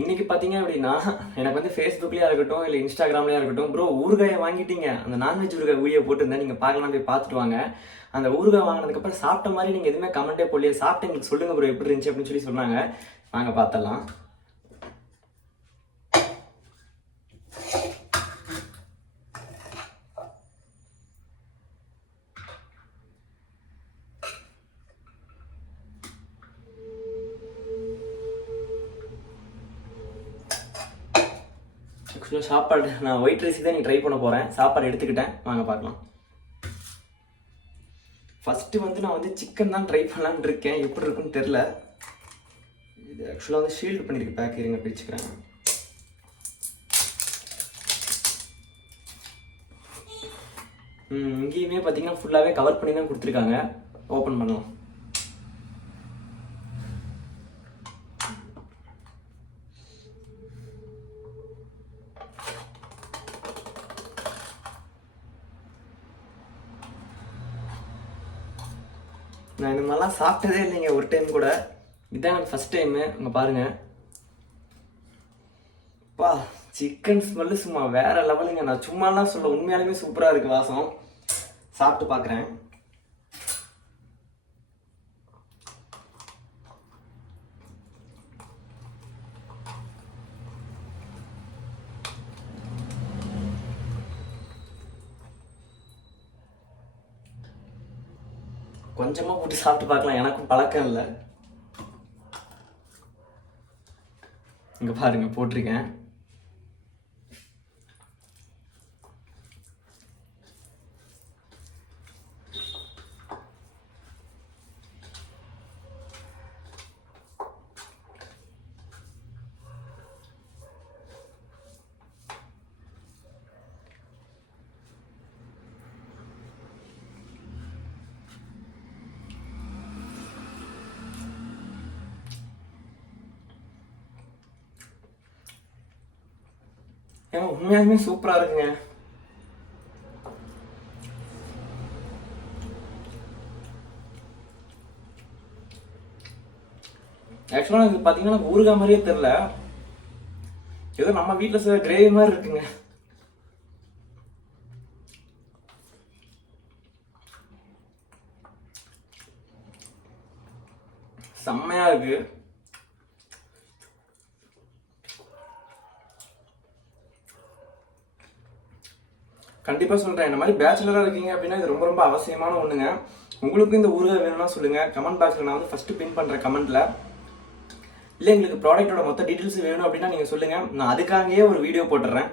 இன்னைக்கு பார்த்தீங்க அப்படின்னா, எனக்கு வந்து Facebookலயா இருக்கட்டும், இல்ல Instagramலயா இருக்கட்டும், ப்ரோ ஊறுகாய வாங்கிட்டீங்க. அந்த நான்வெஜ் ஊறுகாய் வீடியோ போட்டிருந்தேன். நீங்க பார்க்கலாம் போய் பார்த்துட்டு வாங்க. அந்த ஊறுகாய் வாங்குனதுக்கப்புறம் சாப்பிட்ட மாரி நீங்க எதுவுமே கமெண்ட்டே போடலையே. சாப்பிட்டு எங்களுக்கு சொல்லுங்க ப்ரோ எப்படி இருந்துச்சு அப்படின்னு சொல்லி சொன்னாங்க. வாங்க பார்த்தரலாம். ஆக்சுவலாக சாப்பாடு நான் ஒயிட் ரைஸ் தான் நீ ட்ரை பண்ண போகிறேன். சாப்பாடு எடுத்துக்கிட்டேன். வாங்க பார்க்கலாம். ஃபஸ்ட்டு வந்து நான் வந்து சிக்கன் தான் ட்ரை பண்ணலான்னு இருக்கேன். எப்படி இருக்குன்னு தெரில. இது ஆக்சுவலாக வந்து ஷீல்டு பண்ணியிருக்கு பேக். இருங்க பிரிச்சுக்கிறேன். இங்கேயுமே பார்த்தீங்கன்னா ஃபுல்லாகவே கவர் பண்ணி தான் கொடுத்துருக்காங்க. ஓப்பன் பண்ணலாம். நான் இந்த மாதிரிலாம் சாப்பிட்டதே இல்லைங்க ஒரு டைம் கூட. இதுதான் எனக்கு ஃபஸ்ட் டைமு. இங்கே பாருங்கள். பா சிக்கன் ஸ்மெல்லு சும்மா வேறு லெவலுங்க. நான் சும்மாலாம் சொல்ல, உண்மையாலுமே சூப்பராக இருக்குது வாசம். சாப்பிட்டு பார்க்குறேன். கொஞ்சமாக போட்டு சாப்பிட்டு பார்க்கலாம். எனக்கும் பழக்கம் இல்லை. இங்கே பாருங்க போட்டிருக்கேன். ஏன்னா உண்மையாலுமே சூப்பராக இருக்குங்க. ஆக்சுவலாக இது பார்த்தீங்கன்னா ஊறுகாய் மாதிரியே தெரில. ஏதோ நம்ம வீட்டில் செய்ய கிரேவி மாதிரி இருக்குங்க. செம்மையாக இருக்கு. கண்டிப்பாக சொல்கிறேன். இந்த மாதிரி பேச்சுலராக இருக்கீங்க அப்படின்னா இது ரொம்ப ரொம்ப அவசியமான ஒன்றுங்க. உங்களுக்கு இந்த ஊறுகாய் வேணும்னா சொல்லுங்கள். கமெண்ட் பாக்ஸில் நான் வந்து ஃபஸ்ட்டு பின் பண்ணுறேன் கமெண்ட்டில். இல்லை எங்களுக்கு ப்ராடக்ட்டோட மொத்த டீட்டெயில்ஸ் வேணும் அப்படின்னா நீங்கள் சொல்லுங்கள். நான் அதுக்காகவே ஒரு வீடியோ போட்டுடுறேன்.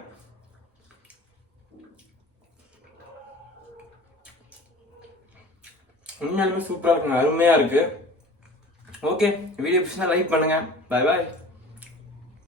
உண்மையாலுமே சூப்பராக இருக்குங்க. அருமையாக இருக்குது. ஓகே, வீடியோ பிடிச்சினா லைக் பண்ணுங்கள். பாய் பாய்.